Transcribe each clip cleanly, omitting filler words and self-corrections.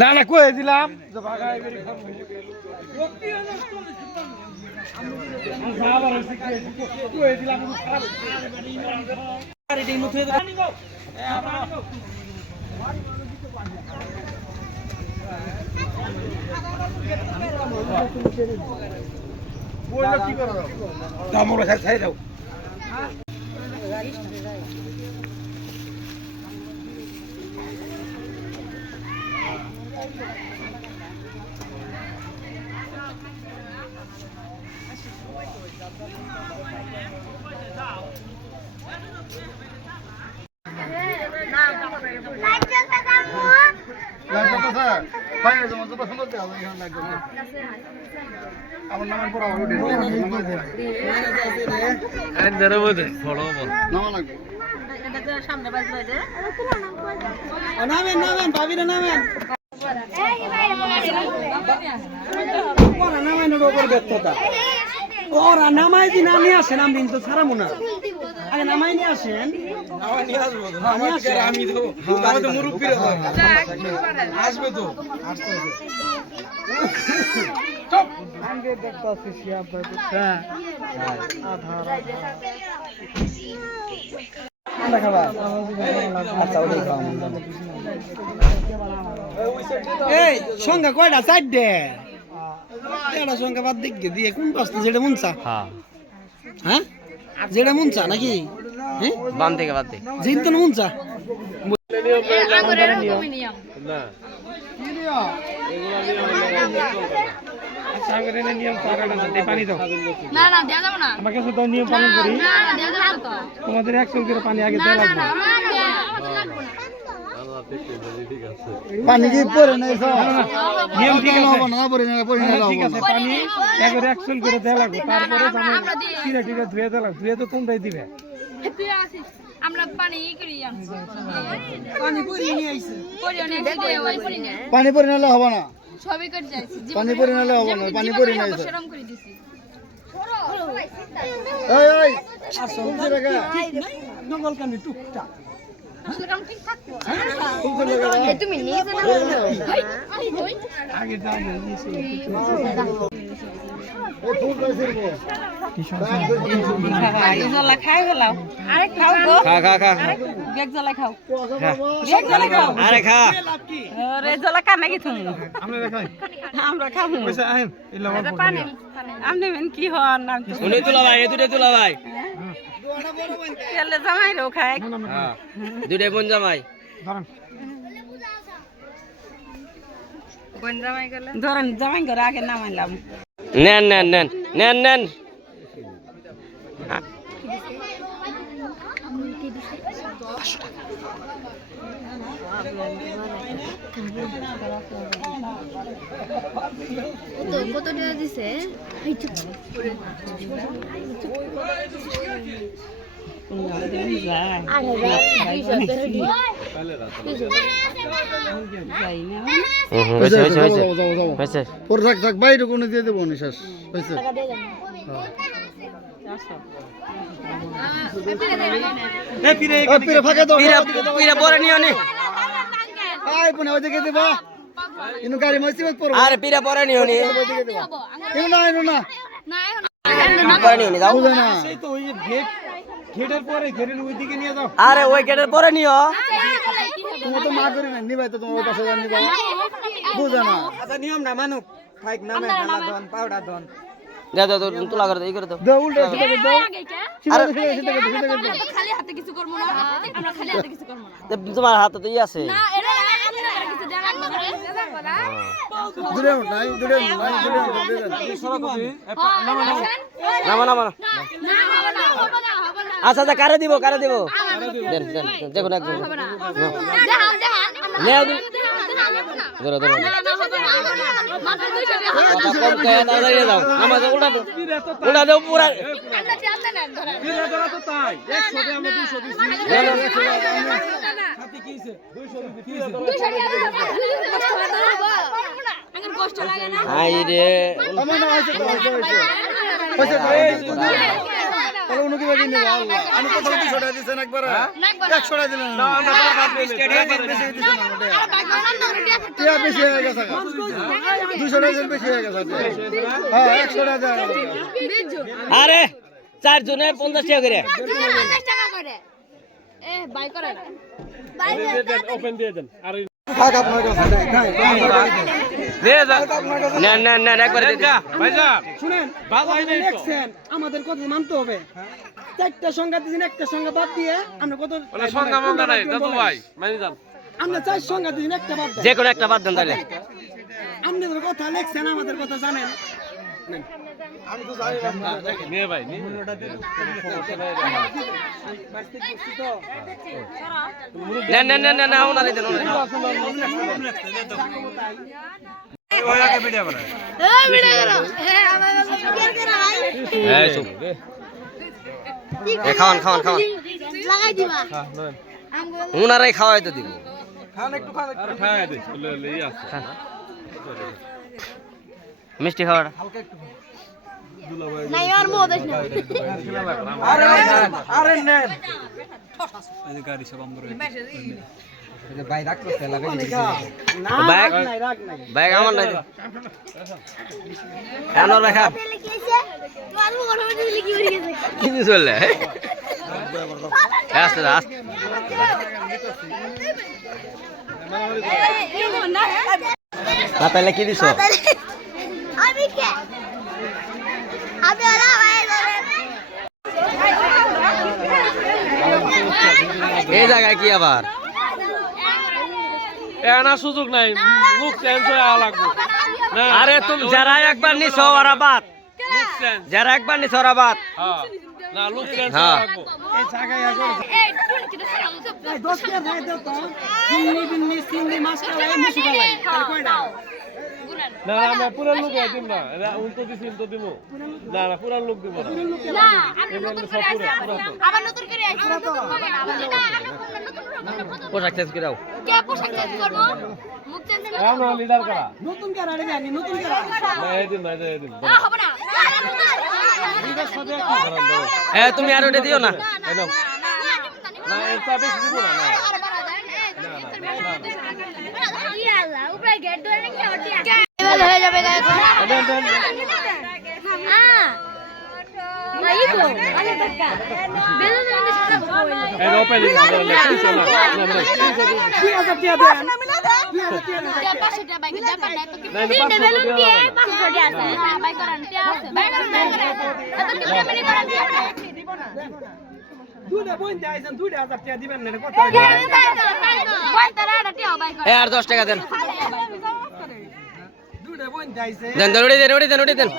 না না কয়ে দিলাম ছাই দাও আমার নামের পর নামেন নামেন ভাবিরা নামেন ওরা নামাই দিন আমি আসেন আমি তো ছাড়াবো না আগে নামাই নিয়ে আসেন আমি তো মুরব্বীরা আসবে তো এই সংখ্যা কয়টা 4টে এটা সংখ্যা বাদ দিকে দিয়ে কোন পাশে যেটা মনসা হ্যাঁ যেটা মনসা নাকি হ্যাঁ বাম থেকে বাদ দে জিনতো মনসা তোমাদের 100 করে পানি আগে দেওয়া লাগবে পানি কি পরে নাই নিয়ম ঠিক আছে পানি একবারে 100 করে দেওয়া লাগবে তারপরে চিরা টিরা ধুয়ে দেওয়া লাগবে ধুয়ে তো তোমরাই দিবে আমরা পানি করি আনছি পানি পরে নিয়ে আইছে পানি পরে নালে হবে না সবই করে যাইছি পানি পরে নালে হবে না পানি পরে নাই শরম করে দিছি এই এই আসল জায়গা নগল কানি টুকটা আসলে কাম ঠিক থাক তুমি নিয়ে আগে যাও নিয়েছি জলা খাই গেলাম আরে খাও গো খা বেগ জলা খাও বেগ জলা খাও আরে খা রে জলা কানে কি তুমি আমরা খাবো পয়সা আইন ইলা অল্প পানি আমনে মেন কি হন নাম তো উনি তুলা ভাই এ দুটো তুলা ভাই তেলে জামাই রো খায় হ্যাঁ দুটো বোন জামাই ধরেন বোন জামাই গেলে ধরেন জামাই করে আগে নামাইলাম নেন নেন নেন নেন নেন কত টাকা দিছে বাইরে কোনো দিয়ে দেবো শেষ হয়েছে ফাঁকা দাও পরে নিও নি ওইদিকে দেবা কিন্তু গাড়ি মসজিদ পড়বো আরে পিরা পরে নিও নি না না পরে নিও নি যাও না সেই তো ওই গেট গেটের পরে গেটের ওইদিকে নিয়ে যাও আরে ওই গেটের পরে নিও তুমি তো মা করে না নিবাই তো তোমার ওই পাশে নিবা বুঝা না আচ্ছা নিয়ম না মানুক খাইক নামে নালা দন পাউডার দন দে দে তুলা করে দে এই করে দাও দাও উল্টা সেটা দাও আরে খালি হাতে কিছু করব না আমরা খালি হাতে কিছু করব না তোমার হাতে তো ই আছে না এটা আমরা কিছু দেখান না দূরে নাই নামা নামা আচ্ছা আচ্ছা কারে দিব দেন দেন দেখুন একদম ধরো ধরো উল্টা দাও পুরা কষ্ট লাগে না আই রে তাহলে উনি কি বাকি নেবে আল্লাহ আমি কত 200 টাকা দিছেন একবার 100 টাকা দিলেন না টিয়া বেশি হয়ে গেছে 200 টাকা বেশি হয়ে গেছে হ্যাঁ 100 টাকা আরে চারজনে 50 টাকা করে 50 টাকা করে এ বাই করে না বাই ওপেন দিয়ে দেন আর থাক আপনার কাছে না একবার ভাইজান শুনেন বাজাই নেই তো দেখছেন আমাদের কথা মানতে হবে চারটা সংখ্যা দিয়েছেন একটা সংখ্যা বাদ দিয়ে আমরা কত ওলা সংখ্যা মঙ্গা নাই দাদু ভাই মানে যান আমরা চার সংখ্যা দিয়েছেন একটা বাদ দেন যে কোনো একটা বাদ দেন তাহলে আপনাদের কথা লিখছেন আমাদের কথা জানেন নিয়ে ভাই নিয়ে না ওনারে দেন এ ভিডিও করো এ আমার শেয়ার করো ভাই এই চুপ খাওয়ান লাগাই দিবা ওনারাই খাওয়াই তো দিব আরে খাওয়া দে লে আছে মিষ্টি খাওয়াটা নাই আর মো দেখ না আরে নেন ব্যাগ ব্যাগ আমার নাই এনার রাখা তেলে কি হইছে তোমার মুখ ওর মধ্যে দিলে কি হয়ে গেছে কি চললে আস্তে আস্তে না তাহলে কি দিছো আমি কে আমি ওরা ভাই এই জায়গায় কি আবার এনা সুযোগ নাই লুক চেঞ্জ হয়ে লাগবে না আরে তুমি যারা একবার নিছো ওরা বাদ লুক চেঞ্জ যারা একবার নিছো ওরা বাদ হ্যাঁ না লুক চেঞ্জ হ্যাঁ। লাগবে এই জায়গায় এখন এই তুই কি দেখাও এই 10 টাকা দিয়ে দাও তো চিংড়ি বিন্নি চিংড়ি মাছ কালাই মুসি কালাই তাহলে কয়টা না আমরা পুরো লুক দিম না এটা উল্টো দিছিন তো দিব না না পুরো লুক দিব না না আমি নতুন করে আইছি আবার নতুন করে আইছি নতুন হবে না আবার নতুন পোশাক চেঞ্জ করে দাও কে পোশাক চেঞ্জ করব মুখ চেঞ্জ করব আমরা লিডার করা নতুন কারা রে জানি নতুন কারা না এদিন না এদিন হবে না এ তুমি আর ওটা দিও না একদম না এটা বেশি দিব না হয়ে যাবে এই ওপেন দিন না কিছু না না 2000 টাকা দেন দুইটা বইন দেন 2000 টাকা দিবেন না কত এ আর 10 টাকা দেন দুইটা বইন দেইছে দেন ওটি দেন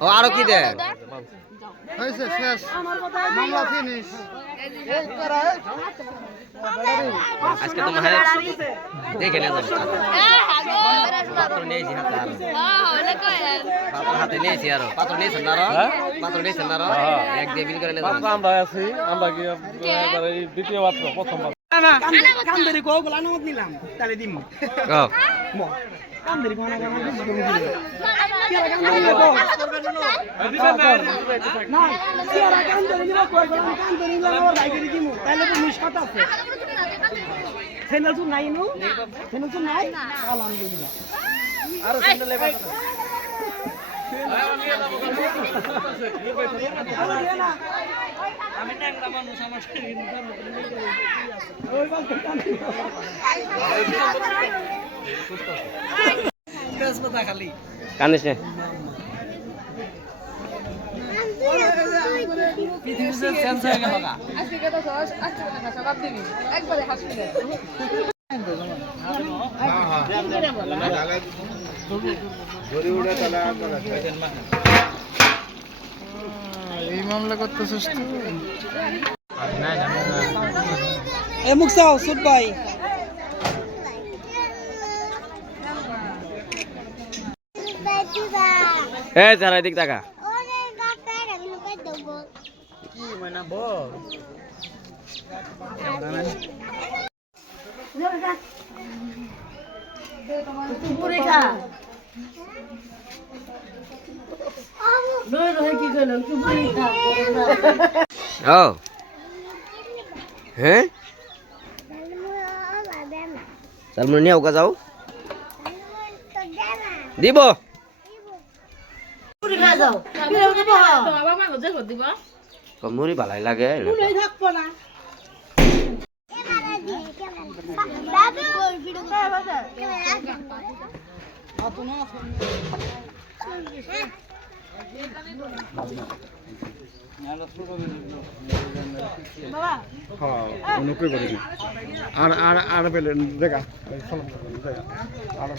ও আরো কি দেন হইছে শেষ মামলা ফিনিশ আজকে তো মহারাজ দেখে নিয়ে যাবো পাত্র নিয়েছি হাতে আর পাত্র হাতে নিয়েছি আর পাত্র নিয়েছেন না পাত্র নিয়েছেন না এক দিয়ে বিল করে নিয়ে যাবো আমরা আছি আমরা কি এবার এই দ্বিতীয় পাত্র প্রথম পাত্র না কান্দরি কো বলা নামত নিলাম তাহলে দিম কান্দরি কো না না সিরা কান্দরি নিব কই কান্দরি নিব আর রাইগরি দিমু তাহলে তো মিশাত আছে চ্যানেল তো নাই নো চ্যানেল তো নাই আলহামদুলিল্লাহ আর চ্যানেলে বাসা আমি ট্যাংরা মানুষ আমার ওই বলতে বেসপতা খালি কান্দিস না পৃথিবীতে চেঞ্জ হয়ে গেল গা আজকে কথা সস আজকে কথা সব দিবি একবারে হাসবি এই মামলা করতেছিস তুই এ মুকসাও সুট ভাই এ যারা দিক টাকা কি মানে বল পরীক্ষা রয়ে রয়ে কি করলাম কি পরীক্ষা ও হ্যাঁ চালমুড়ি নিয়ে ওকা যাও দিব মুড়ি ভালাই লাগে হ্যাঁ অনুকূল করে আর আর আর পেলে দেখা আর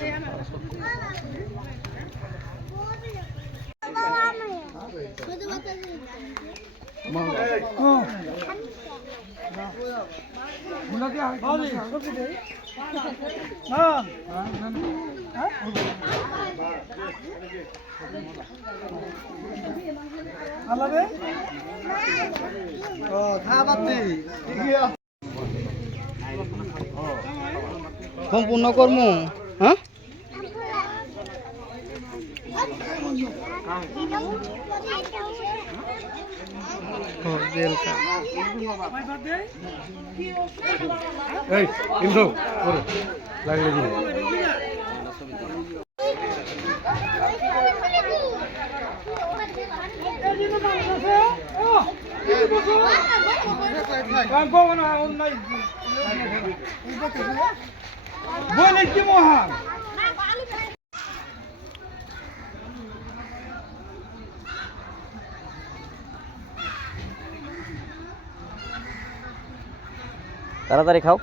সম্পূর্ণ কর্ম হ্যাঁ এই ইমরো করে লাগলে দিলে তাড়াতাড়ি খাও